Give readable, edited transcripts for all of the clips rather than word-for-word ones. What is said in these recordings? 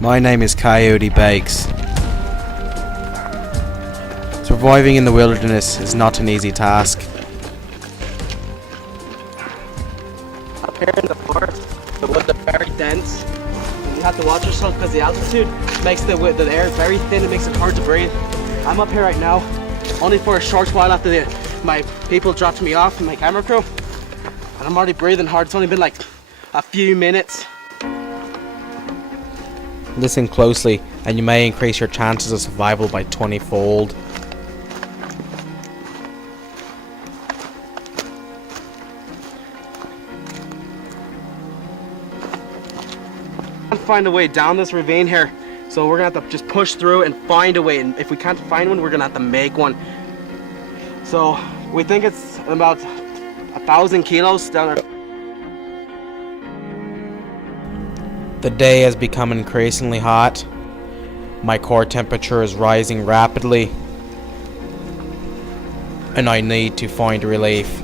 My name is Coyote Bakes. Surviving in the wilderness is not an easy task. Up here in the forest, the woods are very dense. And you have to watch yourself because the altitude makes the air very thin. It makes it hard to breathe. I'm up here right now, only for a short while after my people dropped me off and my camera crew. And I'm already breathing hard. It's only been like a few minutes. Listen closely and you may increase your chances of survival by 20-fold. Find a way down this ravine here, so we're gonna have to just push through and find a way, and if we can't find one, we're gonna have to make one. So we think it's about 1,000 kilos down there. The day has become increasingly hot. My core temperature is rising rapidly and I need to find relief.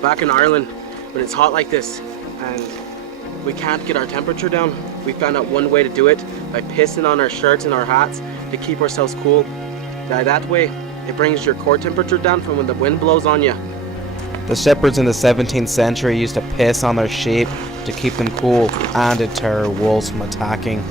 Back in Ireland, when it's hot like this and we can't get our temperature down, we found out one way to do it, by pissing on our shirts and our hats to keep ourselves cool. That way, it brings your core temperature down from when the wind blows on you. The shepherds in the 17th century used to piss on their sheep to keep them cool and deter wolves from attacking.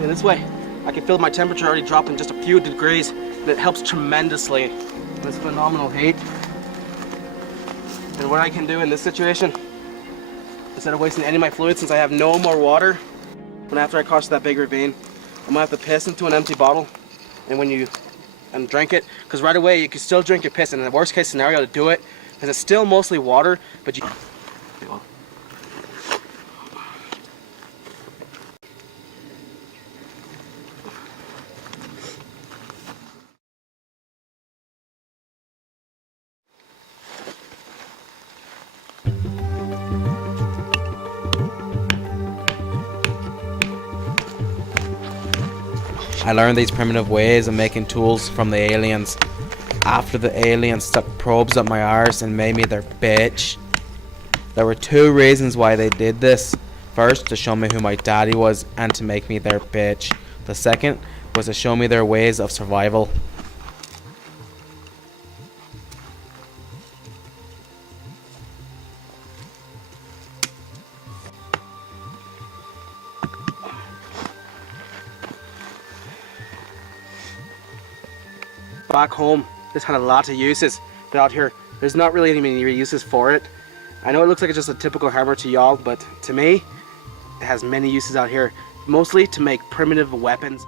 Yeah, this way, I can feel my temperature already dropping just a few degrees, and it helps tremendously. This phenomenal heat. And what I can do in this situation, instead of wasting any of my fluids, since I have no more water, when after I cross that big ravine, I'm gonna have to piss into an empty bottle, and drink it, because right away you can still drink your piss, and in the worst case scenario to do it, because it's still mostly water, but you. I learned these primitive ways of making tools from the aliens after the aliens stuck probes up my arse and made me their bitch. There were two reasons why they did this. First, to show me who my daddy was and to make me their bitch. The second was to show me their ways of survival. Back home, this had a lot of uses, but out here, there's not really any many uses for it. I know it looks like it's just a typical hammer to y'all, but to me, it has many uses out here, mostly to make primitive weapons.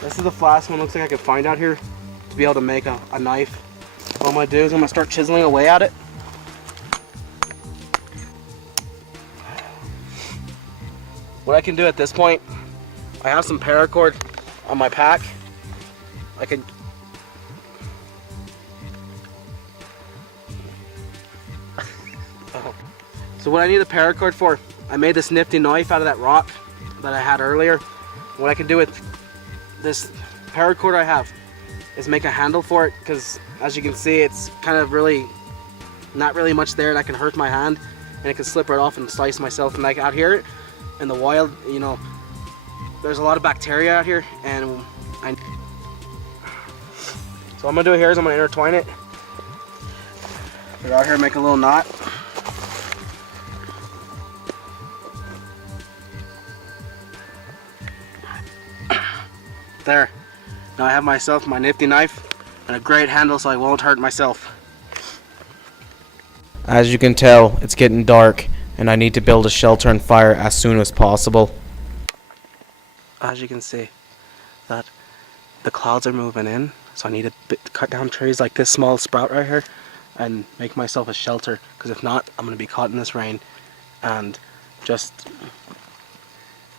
This is the flask one looks like I can find out here to be able to make a knife. What I'm gonna do is I'm gonna start chiseling away at it. What I can do at this point, I have some paracord on my pack. I can So what I need a paracord for, I made this nifty knife out of that rock that I had earlier. What I can do with this paracord I have is make a handle for it, because as you can see, it's kind of not really much there that can hurt my hand, and it can slip right off and slice myself. And like out here in the wild, you know, there's a lot of bacteria out here, and so what I'm gonna do here is I'm gonna intertwine it. Put it out here and make a little knot. There. Now I have myself my nifty knife and a great handle so I won't hurt myself. As you can tell, it's getting dark, and I need to build a shelter and fire as soon as possible. As you can see, that the clouds are moving in, so I need to cut down trees like this small sprout right here and make myself a shelter, because if not, I'm going to be caught in this rain and just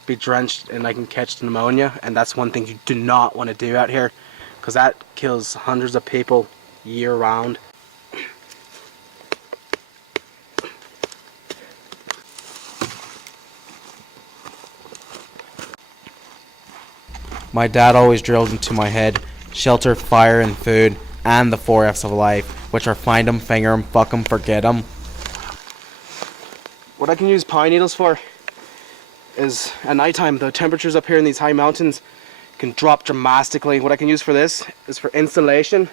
be drenched and I can catch pneumonia, and that's one thing you do not want to do out here, because that kills hundreds of people year round. My dad always drilled into my head shelter, fire, and food, and the 4 F's of life, which are find 'em, finger 'em, fuck 'em, forget 'em. What I can use pine needles for is at nighttime, the temperatures up here in these high mountains can drop dramatically. What I can use for this is for insulation,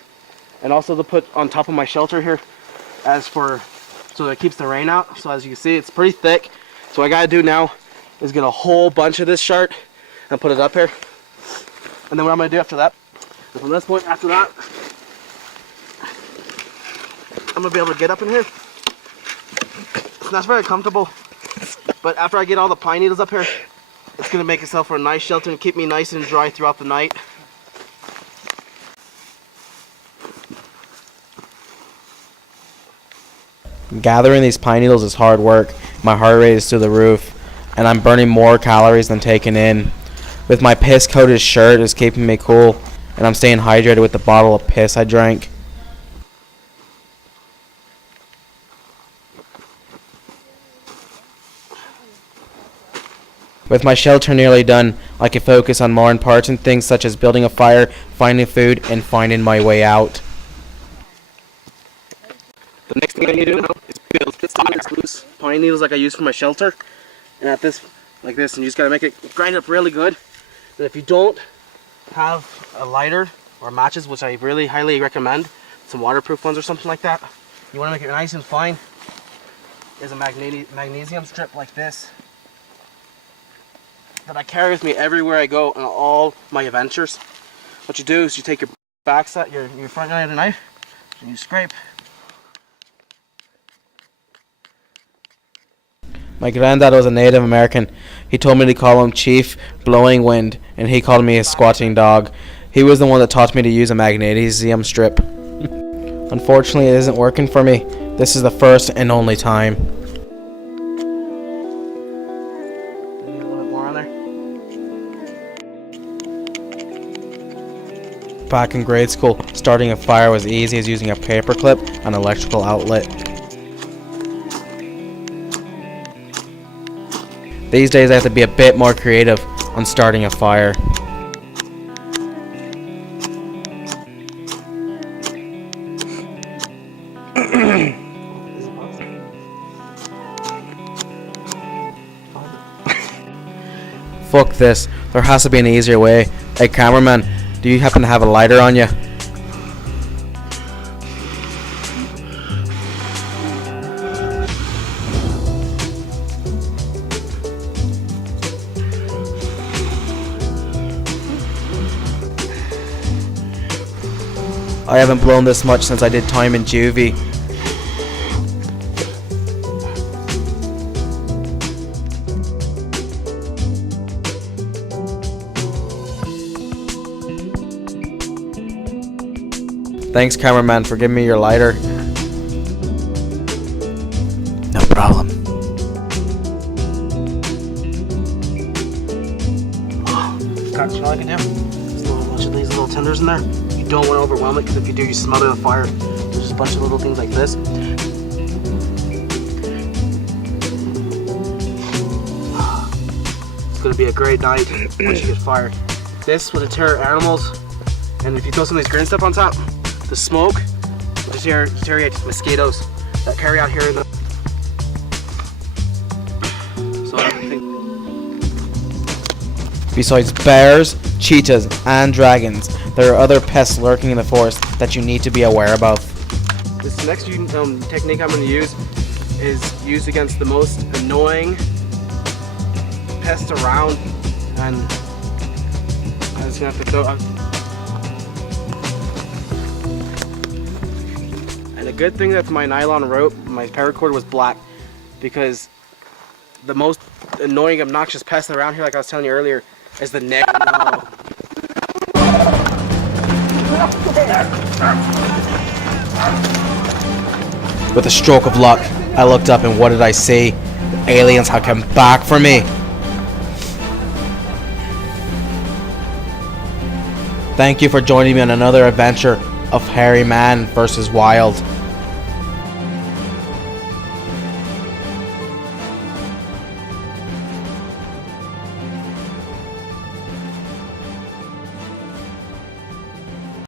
and also to put on top of my shelter here so that it keeps the rain out. So as you can see, it's pretty thick. So what I gotta do now is get a whole bunch of this shirt and put it up here. And then what I'm going to do after that, is from this point after that, I'm going to be able to get up in here. It's not very comfortable, but after I get all the pine needles up here, it's going to make itself for a nice shelter and keep me nice and dry throughout the night. Gathering these pine needles is hard work. My heart rate is through the roof, and I'm burning more calories than taking in. With my piss-coated shirt, it's keeping me cool, and I'm staying hydrated with the bottle of piss I drank. With my shelter nearly done, I can focus on more important things such as building a fire, finding food, and finding my way out. The next thing I need to do now is build this loose pine needles like I use for my shelter, and at this, like this, and you just gotta make it grind up really good. And if you don't have a lighter or matches, which I really highly recommend, some waterproof ones or something like that, you want to make it nice and fine, is a magnesium strip like this that I carry with me everywhere I go on all my adventures. What you do is you take your backside, your front end of the knife, and you scrape. My granddad was a Native American. He told me to call him Chief Blowing Wind, and he called me a squatting dog. He was the one that taught me to use a magnesium strip. Unfortunately, it isn't working for me. This is the first and only time. Need a little bit more on there. Back in grade school, starting a fire was easy as using a paperclip and an electrical outlet. These days I have to be a bit more creative on starting a fire. Fuck this, there has to be an easier way. Hey cameraman, do you happen to have a lighter on you? I haven't blown this much since I did time in juvie. Thanks cameraman for giving me your lighter. No problem. Got you know what I can do? There's a bunch of these little tenders in there. You don't want to overwhelm it, because if you do, you smother the fire. There's just a bunch of little things like this. It's going to be a great night once you get fire. This will deter animals, and if you throw some of these green stuff on top, the smoke will deteriorate mosquitoes that carry out here in the... So I think... Besides bears, cheetahs, and dragons, there are other pests lurking in the forest that you need to be aware of. This next technique I'm going to use is used against the most annoying pest around, and I'm just gonna have to throw. And a good thing that my nylon rope, my paracord was black, because the most annoying, obnoxious pest around here, like I was telling you earlier, is the neck. With a stroke of luck, I looked up and what did I see? The aliens had come back for me. Thank you for joining me on another adventure of Hairy Man vs. Wild.